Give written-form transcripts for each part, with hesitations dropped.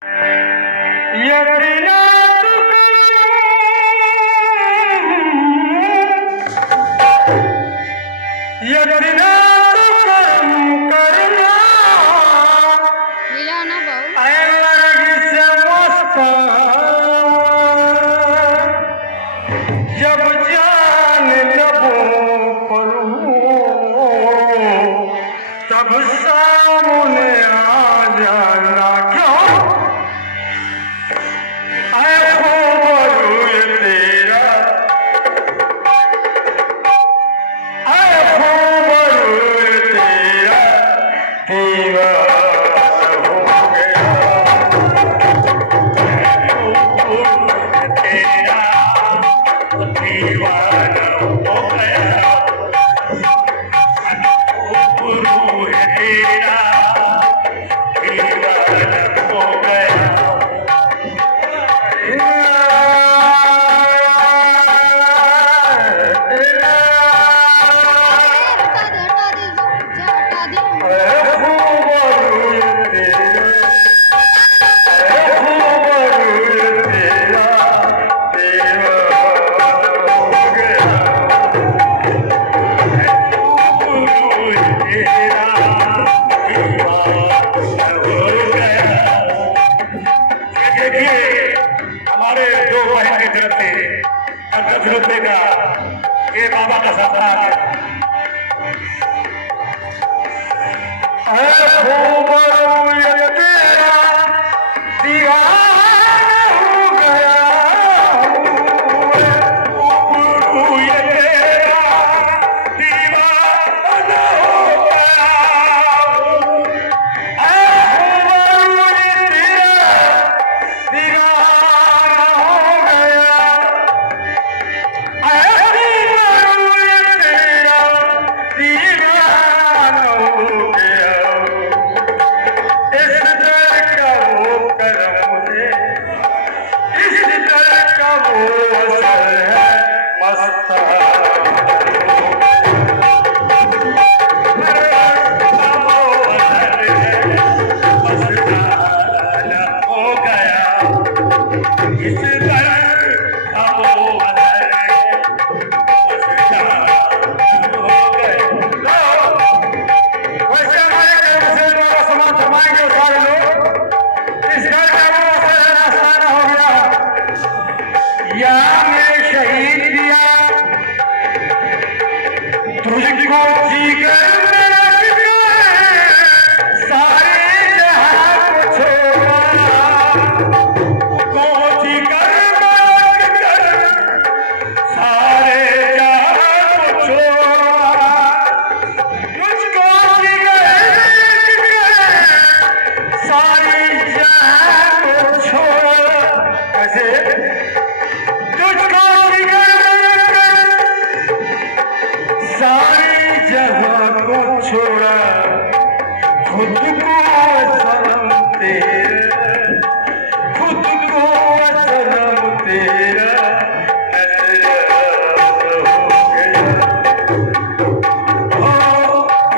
जब जान लबों पर तब सामने आ जाना क्यों है खूबरू ये तेरा है खूबरू ये तेरा दीवाना हो गया तेरा दीवाना हो गया खूबरू है तेरा दीवाना हो गया हमारे दो बहन की तरफ से 10 रुपए का ये बाबा का सपना है। खूबरू ये तेरा दीवाना हो गया खूबरू ये तेरा दीवाना हो गया खूबरू ये तेरा दीवाना हो गया खूबरू ये तेरा दीवाना हो गया इस दर का वो करम है इस दर का वो असर है मस्ताना हो गया इस दर का वो असर है मस्ताना हो गया वैसे हमारे घर से लोग समान फरमाएंगे सारे लोग इस घर का वो असर आसाना हो गया या मेरे शहीद दिया तुझको जीकर मेरा सारे जहां को छोड़ा तुझको जीकर सारे जहां को छोड़ा मुझको सारी जहां को छोड़ा कैसे तुझको सारी जहां को छोड़ा खुद को सनम तेरा खुद को सनम तेरा नजराना हो गया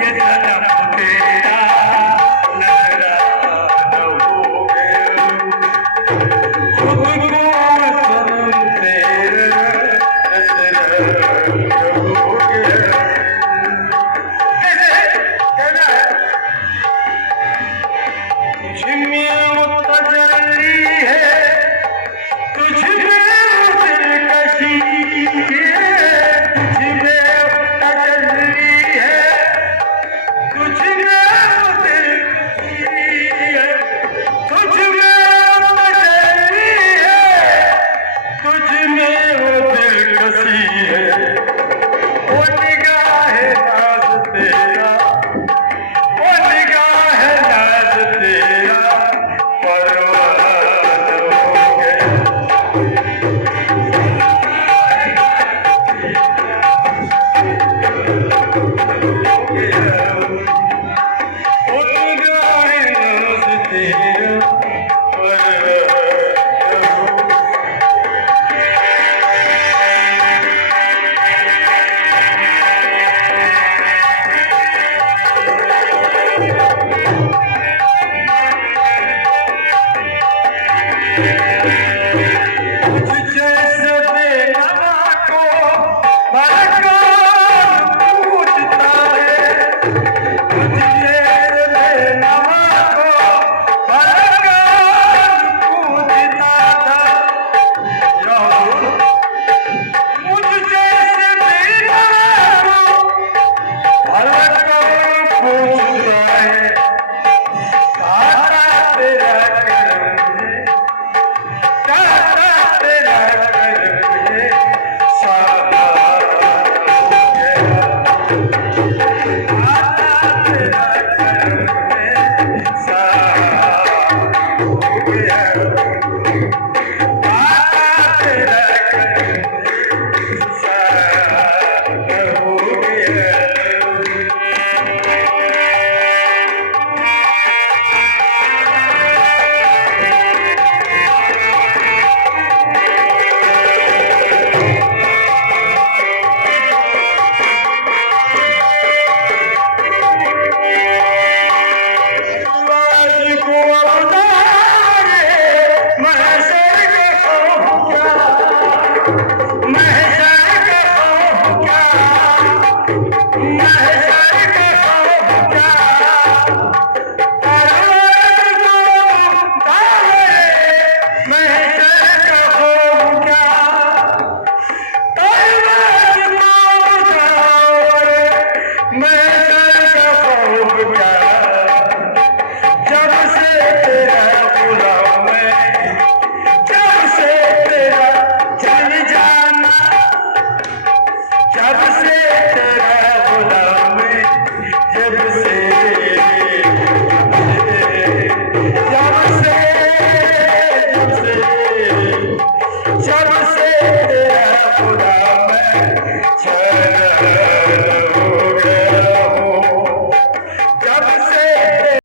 ये सनम तेरा नजराना हो गया गए